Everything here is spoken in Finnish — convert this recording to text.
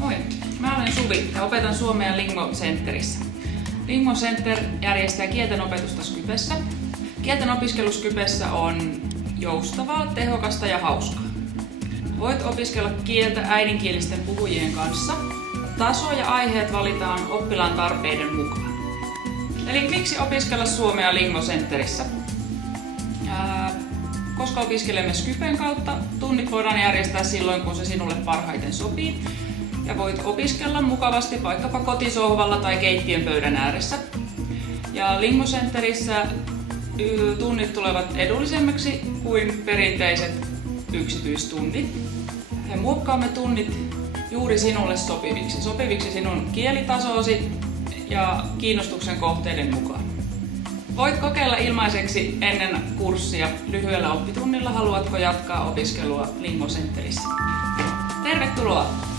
Moi, mä olen Suvi ja opetan suomea Lingo Centerissä. Lingo Center järjestää kielten opetusta Skypessä. Kielten opiskelu Skypessä on joustavaa, tehokasta ja hauskaa. Voit opiskella kieltä äidinkielisten puhujien kanssa. Taso ja aiheet valitaan oppilaan tarpeiden mukaan. Eli miksi opiskella suomea Lingo Centerissä? Koska opiskelemme Skypen kautta, tunnit voidaan järjestää silloin, kun se sinulle parhaiten sopii. Ja voit opiskella mukavasti vaikkapa kotisohvalla tai keittiön pöydän ääressä. Ja Lingo Centerissä tunnit tulevat edullisemmiksi kuin perinteiset yksityistunnit. Me muokkaamme tunnit juuri sinulle sopiviksi sinun kielitasoosi ja kiinnostuksen kohteiden mukaan. Voit kokeilla ilmaiseksi ennen kurssia lyhyellä oppitunnilla, haluatko jatkaa opiskelua Lingo Centerissä. Tervetuloa!